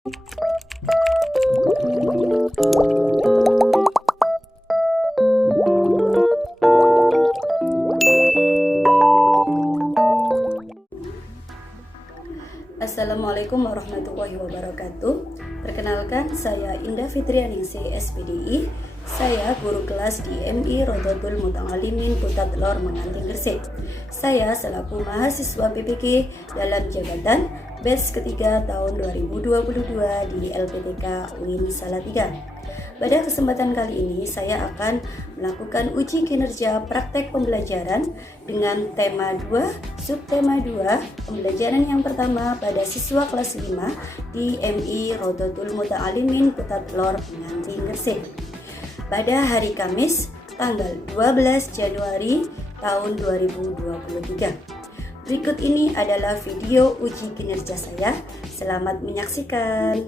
Assalamualaikum warahmatullahi wabarakatuh. Perkenalkan, saya Indah Fitrianingsih, SPDI. Saya guru kelas di MI Rodotul Muta'alimin Putat Lor Mengantin Gresik. Saya selaku mahasiswa PPK dalam jabatan batch ketiga tahun 2022 di LPTK UIN Salatiga. Pada kesempatan kali ini saya akan melakukan uji kinerja praktek pembelajaran dengan tema 2, subtema 2, pembelajaran yang pertama pada siswa kelas 5 di MI Rodotul Muta'alimin Putat Lor Mengantin Gresik. Pada hari Kamis tanggal 12 Januari tahun 2023. Berikut ini adalah video uji kinerja saya. Selamat menyaksikan.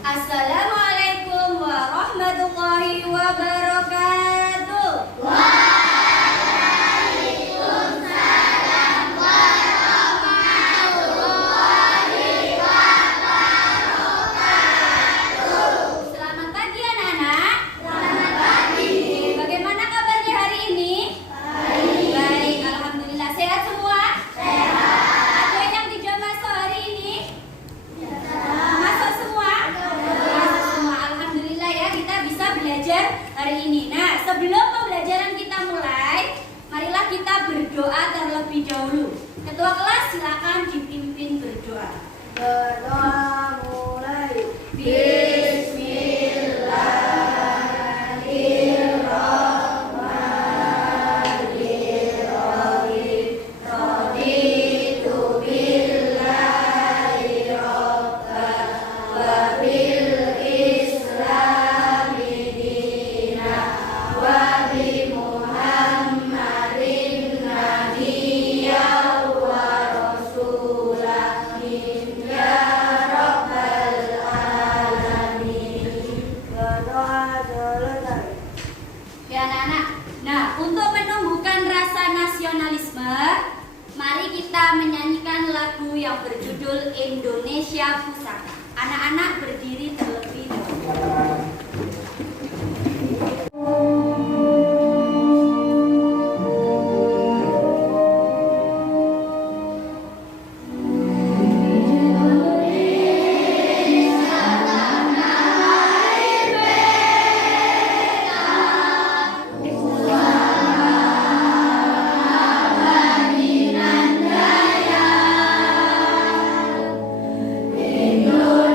Assalamualaikum warahmatullahi wabarakatuh. Waalaikumsalam warahmatullahi wabarakatuh. Selamat pagi anak-anak. Selamat pagi. Bagaimana kabarnya hari ini? Baik. Baik, alhamdulillah. Sehat semua? Sehat. Ada yang tidak masuk hari ini? Masuk semua? Masuk semua. Alhamdulillah ya, kita bisa belajar hari ini. Nah, sebelum pembelajaran kita mulai, marilah kita berdoa terlebih dahulu. Ketua kelas silakan dipimpin berdoa. Berdoa mulai. Bismillahirrahmanirrahim. Raditu billahi rabban wa bil islami dinan wa bi Muhammadin nabiyyan wa rasulan ya rabbal alamin. Berdoa selesai. Ya anak-anak. Nah, untuk menumbuhkan rasa nasionalisme, mari kita menyanyikan lagu yang berjudul Indonesia Pusaka. Anak-anak berdiri terlebih dahulu. Indonesia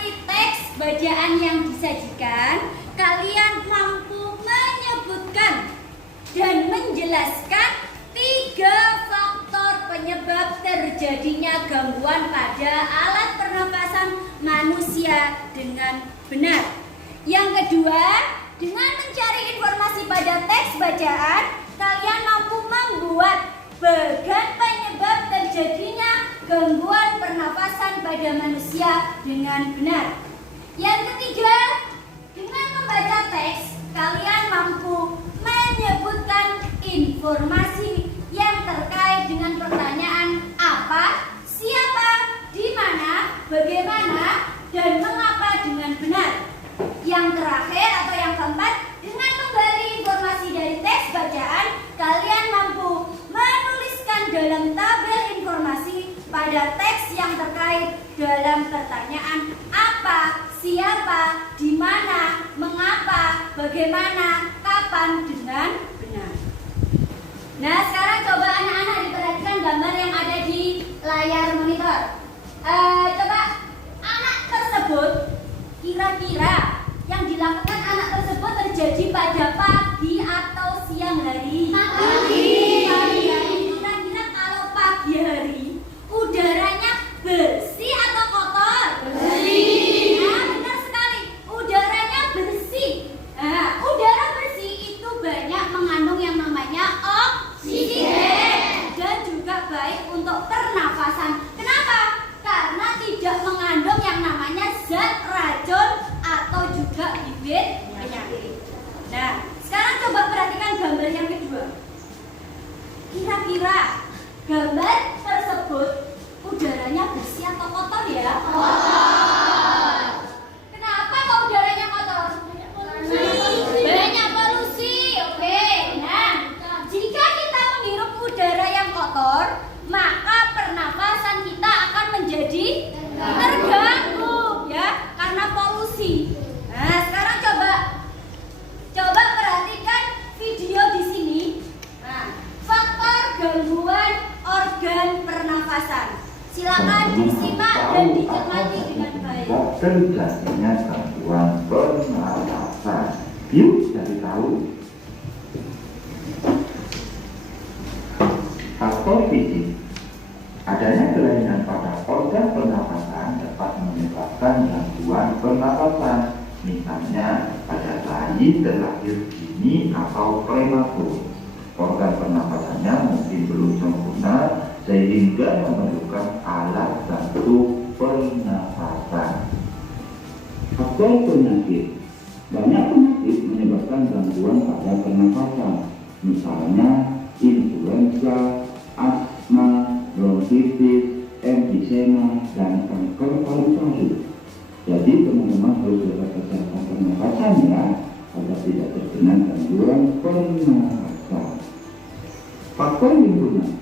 mencermati teks bacaan yang disajikan, kalian mampu menyebutkan dan menjelaskan 3 faktor penyebab terjadinya gangguan pada alat pernafasan manusia dengan benar. Yang kedua, dengan mencari informasi pada teks bacaan, kalian mampu membuat bagan penyebab terjadinya gangguan pernafasan pada manusia dengan benar. Yang ketiga, dengan membaca teks, kalian mampu menyebutkan informasi yang terkait dengan pertanyaan apa, siapa, di mana, bagaimana, dan mengapa dengan benar. Yang terakhir atau yang keempat, dengan menggali informasi dari teks bacaan, kalian mampu menuliskan dalam tabel informasi pada teks yang terkait dalam pertanyaan apa, siapa, di mana, mengapa, bagaimana, kapan dengan benar. Nah, sekarang coba anak-anak diperhatikan gambar yang ada di layar monitor. Coba anak tersebut, kira-kira yang dilakukan anak tersebut terjadi pada pagi atau siang hari? Pagi hari. Kira-kira kalau pagi hari udaranya bersih atau kotor? Bersih. Nah, benar sekali. Udaranya bersih. Nah, udara bersih itu banyak mengandung yang namanya oksigen dan juga baik untuk pernafasan. Kenapa? Karena tidak mengandung yang namanya zat racun atau juga bibit penyakit. Nah, sekarang coba perhatikan gambar yang kedua. Kira-kira gambar tersebut udaranya bersih atau kotor ya? Kotor. Kenapa kok udaranya kotor? Banyak polusi. Oke. Nah, jika kita menghirup udara yang kotor, maka pernapasan kita akan menjadi terganggu ya, karena polusi. Nah, sekarang coba perhatikan video di sini. Nah, faktor gangguan organ pernafasan. Silakan disimak dan dicermati dengan baik. Terjadinya gangguan pernafasan. Yuk cari tahu. Faktor fisik. Adanya kelainan pada organ pernafasan dapat menyebabkan gangguan pernafasan. Misalnya pada bayi terlahir dini atau prematur, organ pernafasannya mungkin belum sempurna sehingga memerlukan alat bantu pernafasan. Faktor penyakit. Banyak penyakit menyebabkan gangguan pada pernafasan, misalnya influenza, asma, bronkitis, emfisema, dan kanker paru-paru. Jadi teman-teman harus jaga kesehatan pernafasan ya, agar tidak terkena gangguan pernafasan. Faktor lingkungan.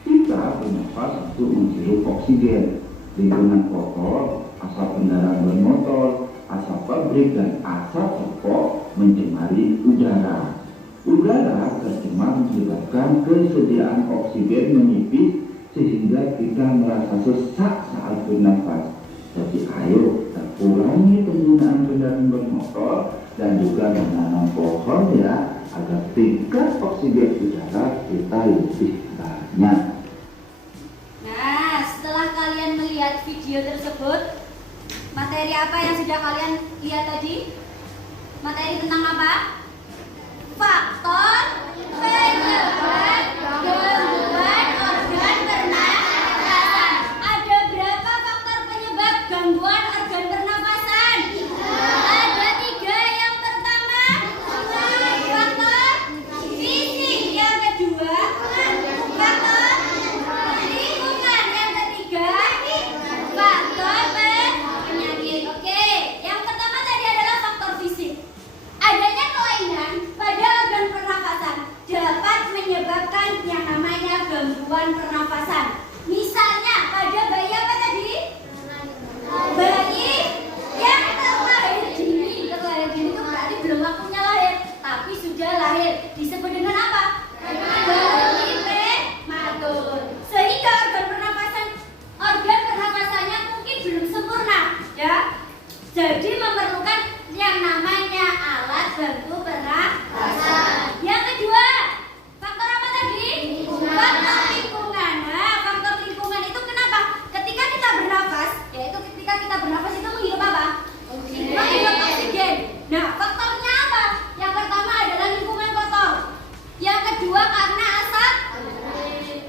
Kita bernafas untuk menghirup oksigen. Lingkungan kotor, asap kendaraan bermotor, asap pabrik, dan asap rokok mencemari udara. Udara tercemar menyebabkan kesediaan oksigen menipis sehingga kita merasa sesak saat bernafas. Jadi ayo kita kurangi penggunaan kendaraan bermotor dan juga menanam pohon ya, agar tingkat oksigen udara kita lebih banyak. Nah, setelah kalian melihat video tersebut, materi apa yang sudah kalian lihat tadi? Materi tentang apa? Faktor penyebab gangguan organ pernafasan. Ada berapa faktor penyebab gangguan organ pernafasan? Ada 3. Yang pertama, faktor fisik. Yang kedua, faktor lingkungan. Yang ketiga, faktor penyakit. Oke, yang pertama tadi adalah faktor fisik. Adanya kelainan pada organ pernafasan dapat menyebabkan Jadi memerlukan yang namanya alat bantu pernafasan. Yang kedua, faktor apa tadi? Faktor lingkungan. Nah, faktor lingkungan itu kenapa? Ketika kita bernafas, yaitu ketika kita bernafas itu menghirup apa? Menghirup oksigen. Nah, faktornya apa? Yang pertama adalah lingkungan kotor. Yang kedua karena asap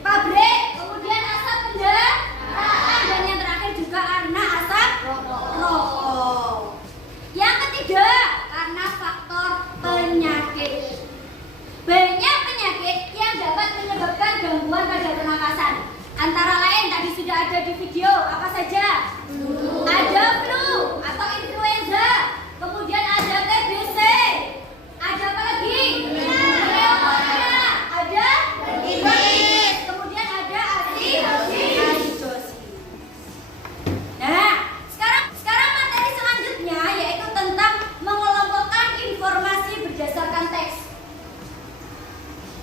pabrik, kemudian asap kendaraan, dan yang terakhir juga karena asap rokok. Yang ketiga karena faktor penyakit. Banyak penyakit yang dapat menyebabkan gangguan pada pernafasan. Antara lain tadi sudah ada di video, apa saja? Ada flu atau influenza, kemudian ada TBC, ada apa lagi? Pneumonia, ada hepatitis, kemudian ada asidosis. Nah, sekarang materi selanjutnya yaitu tentang mengelompokkan informasi berdasarkan teks.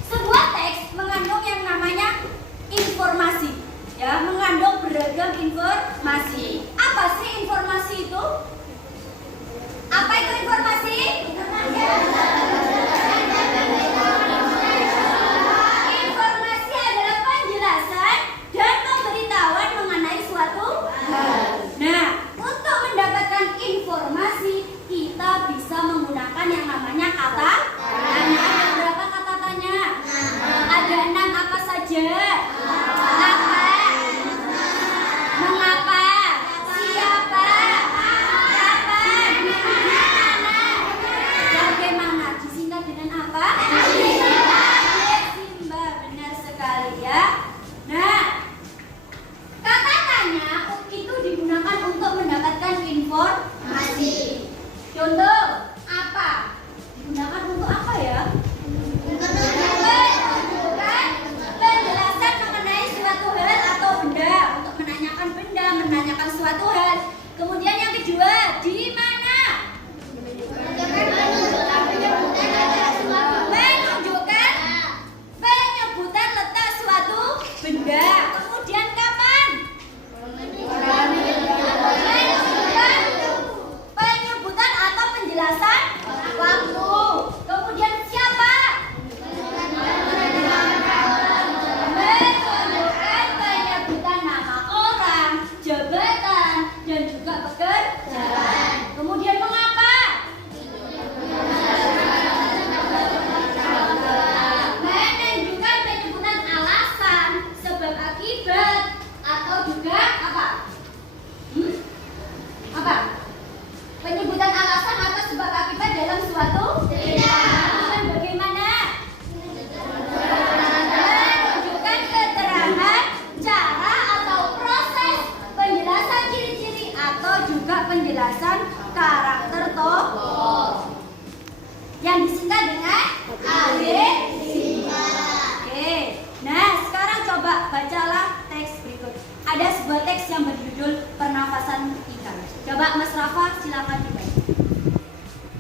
Sebuah teks mengandung yang namanya informasi, ya, mengandung beragam informasi. Apa sih informasi itu? Apa itu informasi? Informasi adalah penjelasan dan pemberitahuan mengenai suatu hal. Nah, untuk mendapatkan informasi kita bisa menggunakan yang namanya kata tanya. Ada berapa kata tanya? Ada 6. Apa saja? Apa? Mengapa? Siapa? Kapan? Di mana? Bagaimana? Disingkat dengan apa? Simba. Benar sekali ya. Nah, kata tanya itu digunakan untuk mendapatkan informasi. Contoh, apa? Digunakan untuk apa ya? Menunjukkan penjelasan mengenai suatu hal atau benda, untuk menanyakan benda, menanyakan suatu hal. Kemudian yang kedua, di mana? Menunjukkan penyebutan letak suatu benda. Kemudian kapan? Menunjukkan penyebutan atau penjelasan waktu. Kemudian siapa? Menunjukkan penyebutan nama orang, jabatan, dan juga pekerjaan. Kemudian mengapa? Menunjukkan penyebutan alasan, sebab akibat, atau juga apa? Apa? Penyebutan alasan atau sebab akibat dalam suatu kemudian bagaimana? Menunjukkan keterangan, cara atau proses, penjelasan ciri-ciri atau juga penjelasan karakter tokoh yang disingkat dengan Oke. Nah, sekarang coba bacalah teks berikut. Ada sebuah teks yang berjudul Pernafasan Ikan. Coba Mas Rafa silakan dibaca.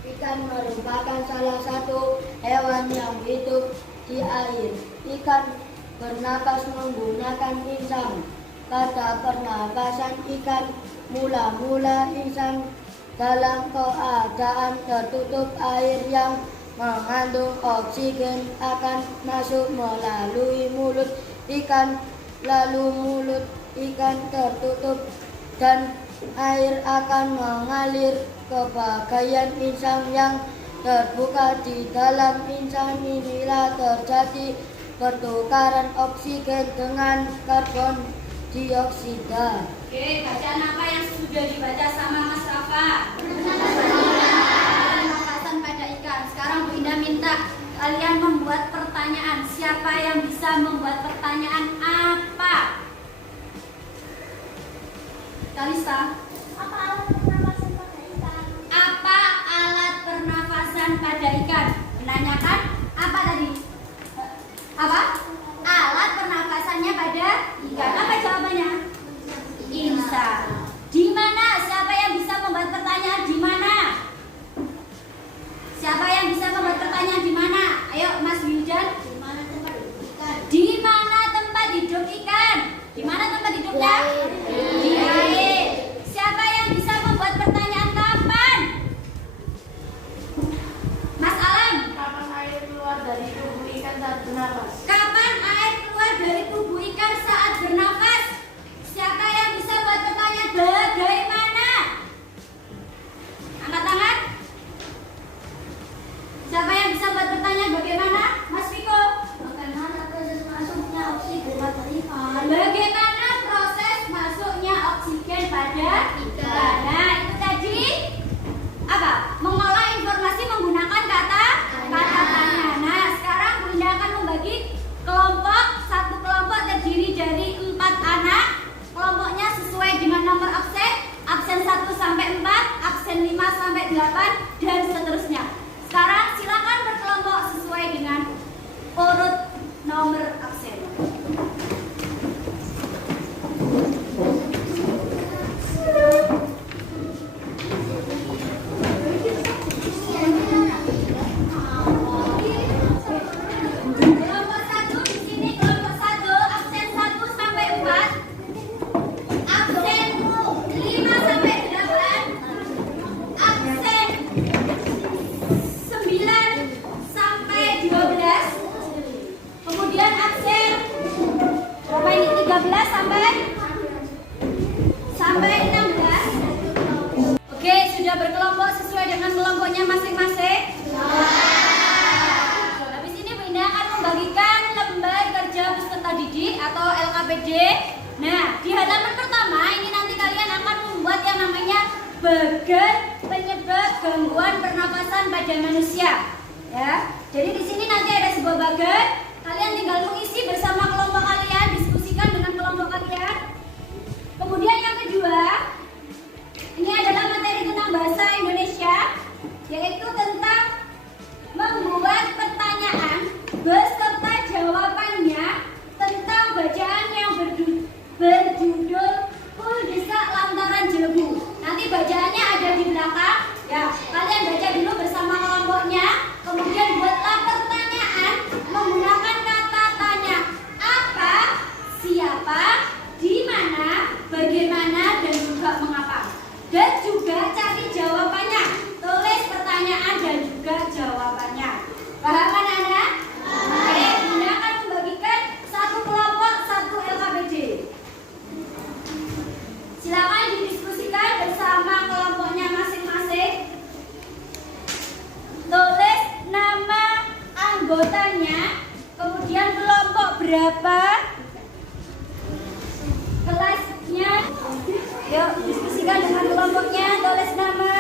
Ikan merupakan salah satu hewan yang hidup di air. Ikan bernapas menggunakan insang. Pada pernapasan ikan, mula-mula insang dalam keadaan tertutup air yang mengandung oksigen akan masuk melalui mulut ikan, lalu mulut ikan tertutup dan air akan mengalir ke bagian insang yang terbuka. Di dalam insang inilah terjadi pertukaran oksigen dengan karbon dioksida. Oke, bacaan apa yang sudah dibaca sama Mas Rafa? Pernafasan pada ikan. Sekarang Bu Indah minta kalian membuat pertanyaan. Siapa yang bisa membuat pertanyaan apa? Kalista. Apa alat pernafasan pada ikan? Apa alat pernafasan pada ikan? Menanyakan apa tadi? Apa? Alat pernafasannya pada ikan. Apa jawabannya? Insang. Di mana? Siapa yang bisa membuat pertanyaan di mana? Siapa yang bisa membuat pertanyaan di mana? Ayo Mas Wildan. Di mana tempat ikan? Di mana tempat hidup ikan? Di mana tempat hidupnya? Di air. Di air. kelompoknya masing-masing? Habis ini Bu Indah akan membagikan lembar kerja peserta didik atau LKPD. Nah, di halaman pertama ini nanti kalian akan membuat yang namanya bagan penyebab gangguan pernapasan pada manusia. Ya, jadi di sini nanti ada sebuah bagan. Kalian tinggal mengisi bersama kelompok kalian, diskusikan dengan kelompok kalian. Kemudian yang kedua, ini adalah materi tentang bahasa Indonesia, yaitu tentang membuat pertanyaan beserta jawabannya tentang bacaan yang berjudul Kul Desa Lantaran Jebu. Nanti bacaannya ada di belakang. Ya, kalian baca dulu bersama kelompoknya. Kemudian buatlah pertanyaan menggunakan kata tanya. Apa, siapa, di mana, bagaimana, dan juga mengapa. Dan juga cari jawabannya. Tulis pertanyaan dan juga jawabannya. Paham kan anak? Oke, Bunda akan membagikan satu kelompok, satu LKPD. Silakan didiskusikan bersama kelompoknya masing-masing. Tulis nama anggotanya, kemudian kelompok berapa, kelasnya. Yuk, diskusikan dengan kelompoknya, tulis nama.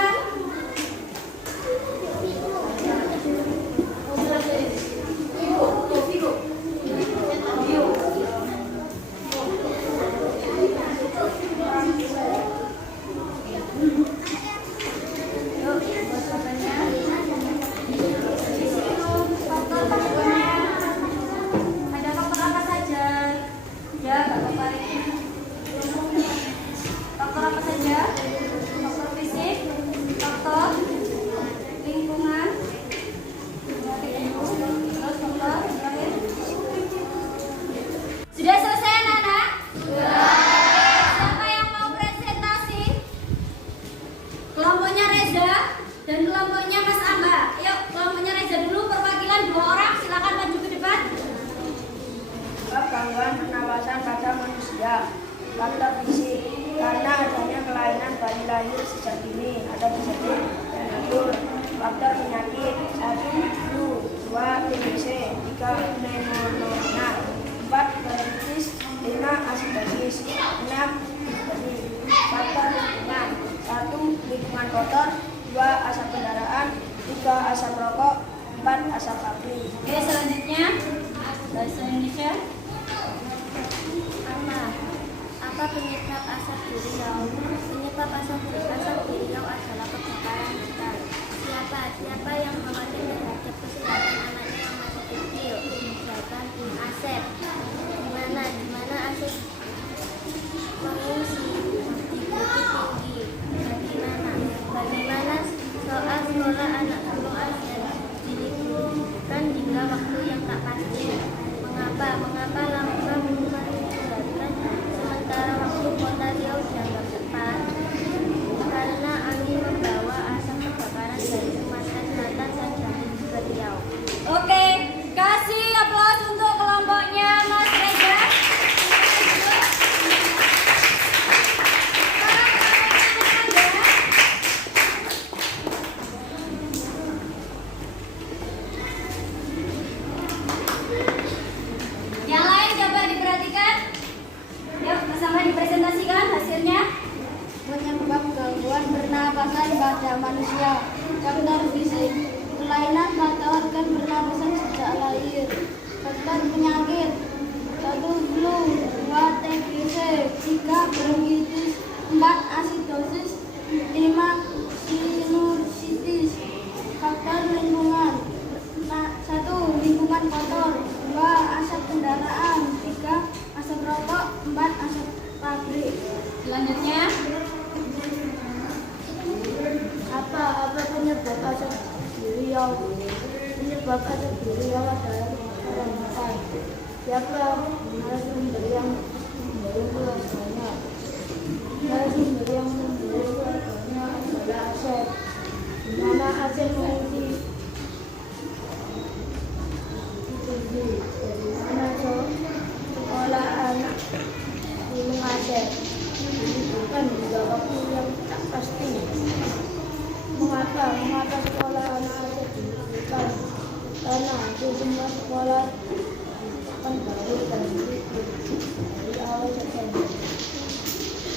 Ada faktor apa saja? Ya, Kak Bapak. Faktor apa saja? Faktor fisik, faktor lingkungan, terus faktor lain. Sudah selesai anak-anak? Siapa yang mau presentasi? Kelompoknya Reza dan kelompoknya Mas Amba. Yuk, kelompoknya Reza dulu, perwakilan 2 orang, silakan maju ke depan. Bab gangguan pernapasan pada manusia. Faktor fisik, karena adanya kelainan bayi lahir sejak dini atau disebut prematur. Faktor penyakit, 1 flu, 2 TBC, 3 pneumonia, 4 bronkitis, 5 asidosis, 6 difteri. Faktor lingkungan, 1 lingkungan kotor, 2 asap kendaraan, 3 asap rokok, 4 asap pabrik. Oke, selanjutnya bahasa Indonesia. Apa penyebab asap di Riau? Penyebab asap di Riau adalah kebakaran hutan. Siapa yang khawatir terhadap kesehatan anaknya yang masih kecil? Jawaban Asep. Di mana Asep mengungsi di Bukit Tinggi? Bagaimana soal sekolah anak sulung Asep diliburkan hingga waktu yang tak pasti? Mengapa lampu memperlihatkan sementara waktu kota Riau dianggap cepat? Karena angin membawa asap kebakaran dari Sumatera Selatan dan jatuh ke Riau. Oke, kasih aplaus untuk kelompoknya Mas Reza. Yang lain coba diperhatikan. Yuk, sama dipresentasikan hasilnya. Penyebab gangguan pernapasan pada manusia. Faktor fisik, kelainan pada organ pernapasan sejak lahir. Faktor penyakit, 1 flu, 2 TBC, 3 bronkitis, 4 asidosis, 5 sinusitis. Faktor lingkungan, 1 lingkungan kotor, 2 asap kendaraan, 3 asap rokok, 4 asap pabrik. Selanjutnya, Apa penyebab asap di Riau? Penyebab asap di Riau adalah kebakaran hutan. Siapa narasumber yang membawa keluarganya? Narasumber yang membawa keluarganya adalah Asep. Di mana Asep mengungsi? Dari mana sekolah anak sulung Asep? Diliburkan hingga waktu yang tak pasti. Mengapa sekolah karena hampir semua sekolah akan balik dari awal September.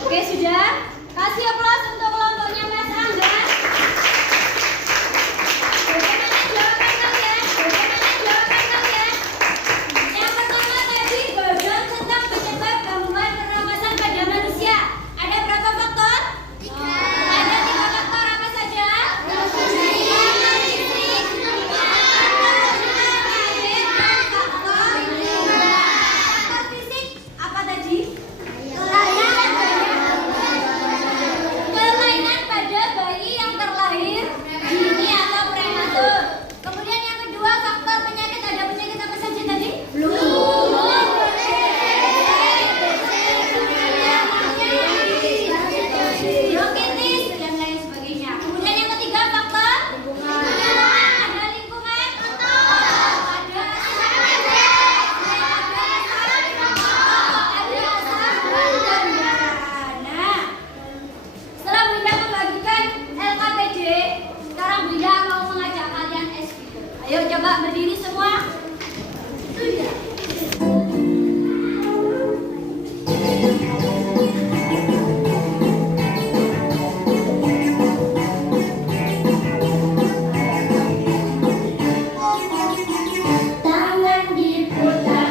Oke, sudah. Kasih aplaus untuk kelompoknya Mas Angga. Bagaimana jawaban kalian? Yang pertama tadi bagian tentang penyebab gangguan pernapasan pada manusia. Ada berapa faktor? 3. Ada 3 faktor apa saja? Faktor fisik apa tadi? Kelainan pada bayi yang terlahir dini atau prematur. Kemudian yang kedua faktor penyakit, ada penyakit apa saja tadi? Bronkitis dan lain sebagainya. Kemudian yang ketiga faktor lingkungan. Ada lingkungan, ada nah, setelah Bunda membagikan LKPD, sekarang Bunda mau mengajak kalian speaker. Ayo coba berdiri semua. Tangan diputar,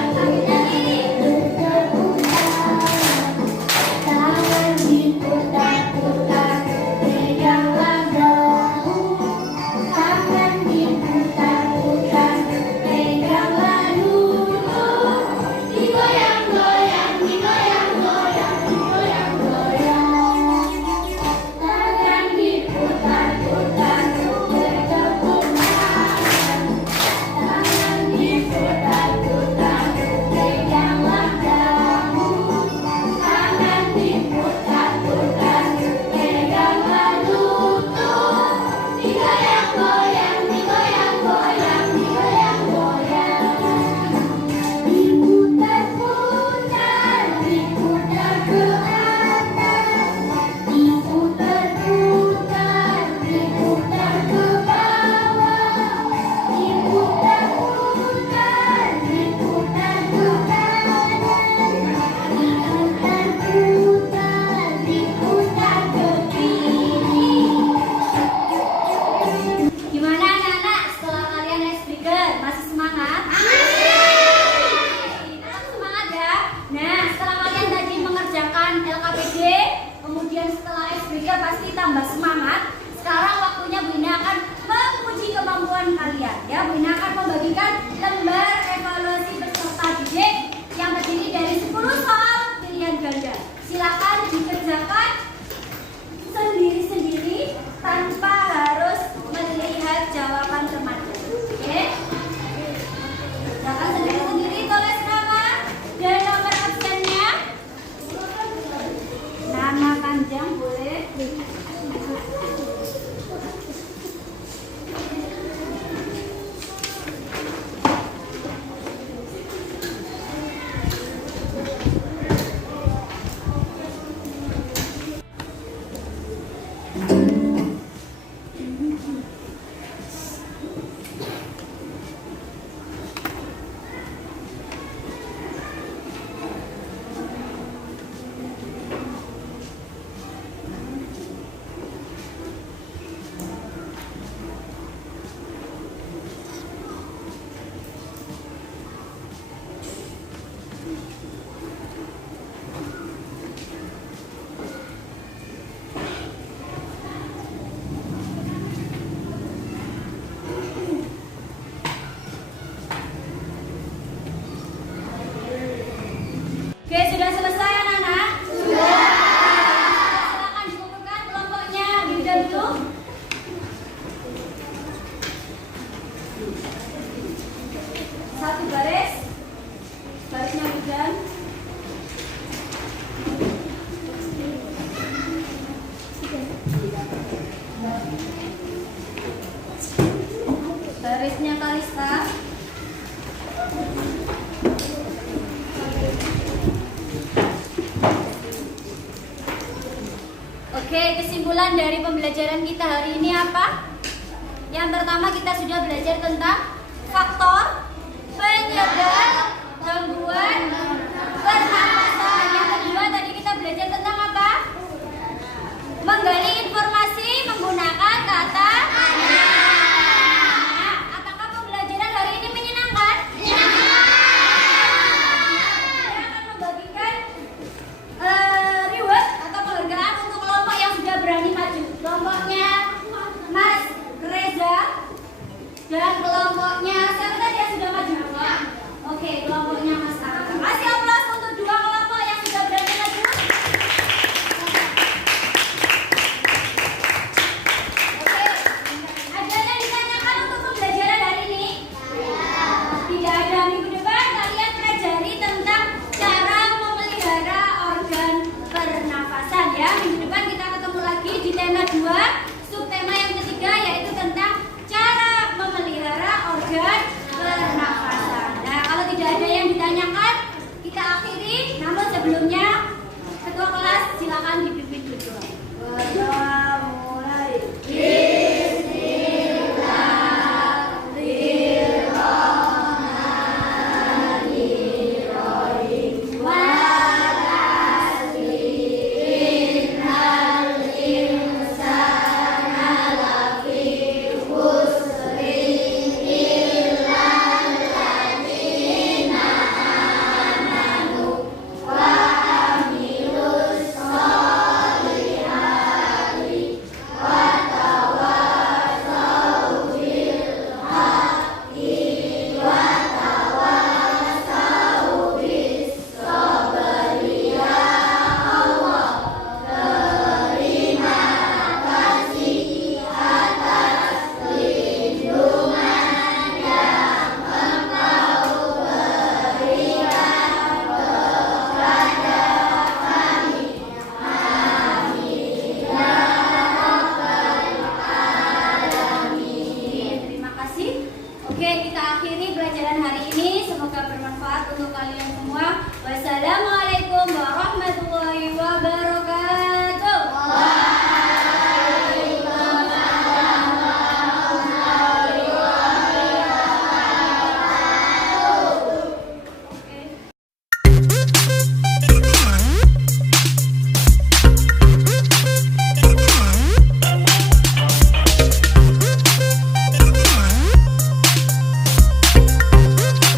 tangan diputar-putar, peganglah bahu. Tangan diputar-putar, peganglah lutut. Digoyang-goyang, digoyang-goyang, digoyang-goyang. Tangan diputar-putar, bertepuk tangan. Tangan diputar-putar, peganglah dagu. Tangan diputar-putar, peganglah lutut. Digoyang-goyang, digoyang-goyang, digoyang-goyang. Diputar-putar, diputar ke atas. Diputar-putar, diputar ke bawah. Diputar-putar, diputar ke kanan. Diputar-putar, diputar ke kiri. Gimana anak-anak setelah kalian naik speaker? Masih semangat? Tetap semangat ya. Nah, setelah kalian tadi mengerjakan LKPD, kemudian setelah naik speaker pasti tambah semangat. Sekarang waktunya Bunda akan menguji kemampuan kalian. Ya, Bunda akan membagikan lembar evaluasi peserta didik yang terdiri dari 10 soal pilihan ganda. Silakan dikerjakan sendiri-sendiri tanpa harus melihat jawaban temannya. Oke? Kerjakan sendiri-sendiri, tulis nama dan nomor absennya. Nama panjang boleh. Oke, sudah selesai anak-anak? Sudah. Silakan dikumpulkan kelompoknya Bunda dulu. Satu baris. Barisnya Bunda. Barisnya Kalista. Oke, kesimpulan dari pembelajaran kita hari ini apa? Yang pertama kita sudah belajar tentang faktor penyebab gangguan pernapasan. Yang kedua tadi kita belajar tentang apa? Menggali informasi menggunakan kata "ana". Apakah pembelajaran hari ini menyenangkan? Saya akan membagikan reward atau penghargaan untuk kelompok yang sudah berani maju. Kelompoknya Mas Reza dan kelompoknya siapa tadi yang sudah maju? Oke, kelompoknya Mas Arka. Kasih aplaus untuk dua kelompok yang sudah berani maju. Oke, ada yang ditanyakan untuk pembelajaran hari ini? Tidak ada. Minggu depan kalian pelajari tentang cara memelihara organ pernafasan ya. Minggu depan kita ketemu lagi di tema 2, subtema yang ketiga yaitu tentang cara memelihara organ pernafasan. Nah, kalau tidak ada yang ditanyakan, kita akhiri. Namun sebelumnya, ketua kelas silakan dipimpin dulu.